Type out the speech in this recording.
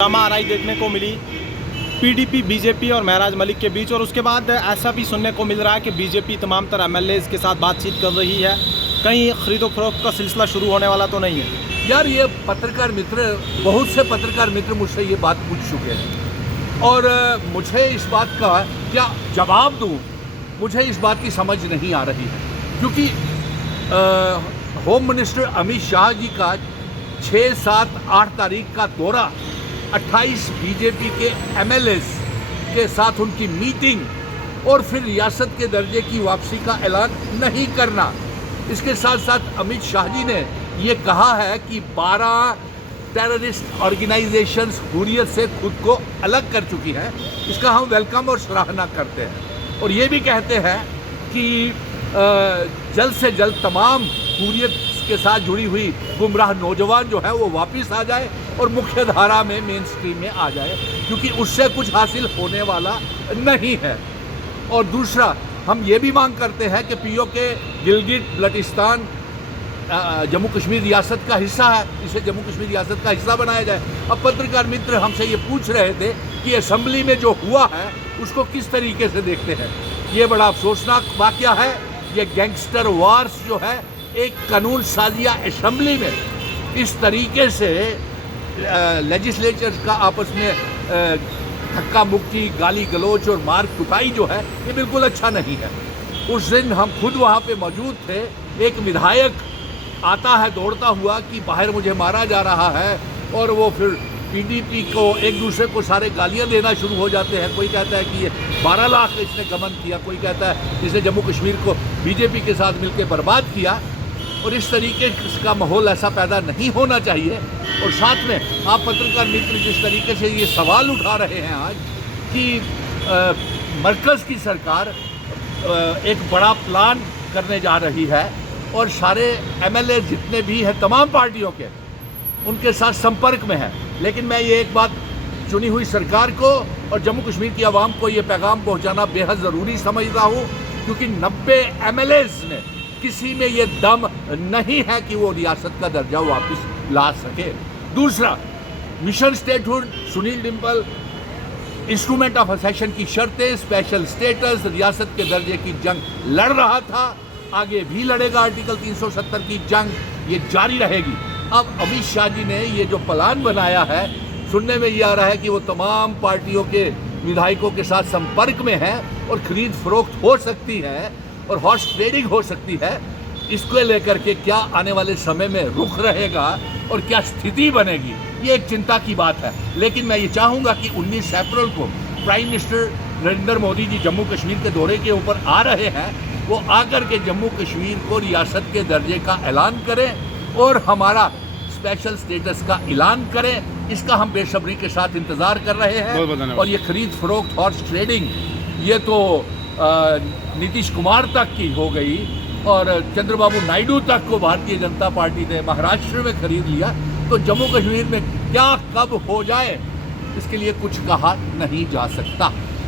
RI देखने को मिली PDP BJP और महराज मलिक के बीच, और उसके बाद ऐसा भी सुनने को मिल रहा है कि बीजेपी तमाम तरह एमएलए के साथ बातचीत कर रही है। कहीं खरीदो फरोख्त का सिलसिला शुरू होने वाला तो नहीं है? यार, ये पत्रकार मित्र, बहुत से पत्रकार मित्र मुझसे ये बात पूछ चुके हैं और मुझे इस बात का क्या जवाब दूं, मुझे इस बात की समझ नहीं आ रही है, क्योंकि होम मिनिस्टर अमित शाह जी का 6, 7, 8 तारीख का दौरा, 28 बीजेपी के एमएलएस के साथ उनकी मीटिंग और फिर रियासत के दर्जे की वापसी का ऐलान नहीं करना। इसके साथ साथ अमित शाह जी ने ये कहा है कि 12 टेररिस्ट ऑर्गेनाइजेशंस हुर्रियत से खुद को अलग कर चुकी हैं। इसका हम वेलकम और सराहना करते हैं और ये भी कहते हैं कि जल्द से जल्द तमाम हुर्रियत के साथ जुड़ी हुई गुमराह नौजवान जो है वो वापस आ जाए और मुख्य धारा में, मेन स्ट्रीम में आ जाए, क्योंकि उससे कुछ हासिल होने वाला नहीं है। और दूसरा, हम ये भी मांग करते हैं कि पीओके गिलगित बल्टिस्तान जम्मू कश्मीर रियासत का हिस्सा है, इसे जम्मू कश्मीर रियासत का हिस्सा बनाया जाए। अब पत्रकार मित्र हमसे ये पूछ रहे थे कि असेंबली में जो हुआ है उसको किस तरीके से देखते हैं। ये बड़ा अफसोसनाक वाकया है। ये गैंगस्टर वार्स जो है, एक कानून साजिया असेंबली में इस तरीके से लेजिस्लेचर का आपस में धक्का मुक्की, गाली गलोच और मार कुटाई जो है, ये बिल्कुल अच्छा नहीं है। उस दिन हम खुद वहाँ पे मौजूद थे। एक विधायक आता है दौड़ता हुआ कि बाहर मुझे मारा जा रहा है, और वो फिर पीडीपी को एक दूसरे को सारे गालियाँ देना शुरू हो जाते हैं। कोई कहता है कि ये 12 लाख इसने गबन किया, कोई कहता है इसने जम्मू कश्मीर को बीजेपी के साथ मिलकर बर्बाद किया। और इस तरीके का माहौल ऐसा पैदा नहीं होना चाहिए। और साथ में आप पत्रकार मित्र जिस तरीके से ये सवाल उठा रहे हैं आज कि मरकज़ की सरकार एक बड़ा प्लान करने जा रही है और सारे एमएलए जितने भी हैं तमाम पार्टियों के, उनके साथ संपर्क में है। लेकिन मैं ये एक बात चुनी हुई सरकार को और जम्मू कश्मीर की आवाम को ये पैगाम पहुंचाना बेहद ज़रूरी समझता हूँ, क्योंकि 90 एमएलएस ने किसी में ये दम नहीं है कि वो रियासत का दर्जा वापस ला सके। दूसरा, mission statehood, Sunil Dimple, instrument of accession की शर्तें, स्पेशल स्टेटस, रियासत के दर्जे की जंग लड़ रहा था, आगे भी लड़ेगा। आर्टिकल 370 की जंग ये जारी रहेगी। अब अमित शाह जी ने ये जो प्लान बनाया है, सुनने में ये आ रहा है कि वो तमाम पार्टियों के विधायकों के साथ संपर्क में है और खरीद फरोख्त हो सकती है और हॉर्स ट्रेडिंग हो सकती है। इसको लेकर के क्या आने वाले समय में रुख रहेगा और क्या स्थिति बनेगी, ये एक चिंता की बात है। लेकिन मैं ये चाहूँगा कि 19 अप्रैल को प्राइम मिनिस्टर नरेंद्र मोदी जी जम्मू कश्मीर के दौरे के ऊपर आ रहे हैं, वो आकर के जम्मू कश्मीर को रियासत के दर्जे का ऐलान करें और हमारा स्पेशल स्टेटस का ऐलान करें। इसका हम बेसब्री के साथ इंतज़ार कर रहे हैं। और ये खरीद फरोख्त, हॉर्स ट्रेडिंग, ये तो नीतीश कुमार तक की हो गई और चंद्रबाबू नायडू तक को भारतीय जनता पार्टी ने महाराष्ट्र में खरीद लिया, तो जम्मू कश्मीर में क्या कब हो जाए इसके लिए कुछ कहा नहीं जा सकता।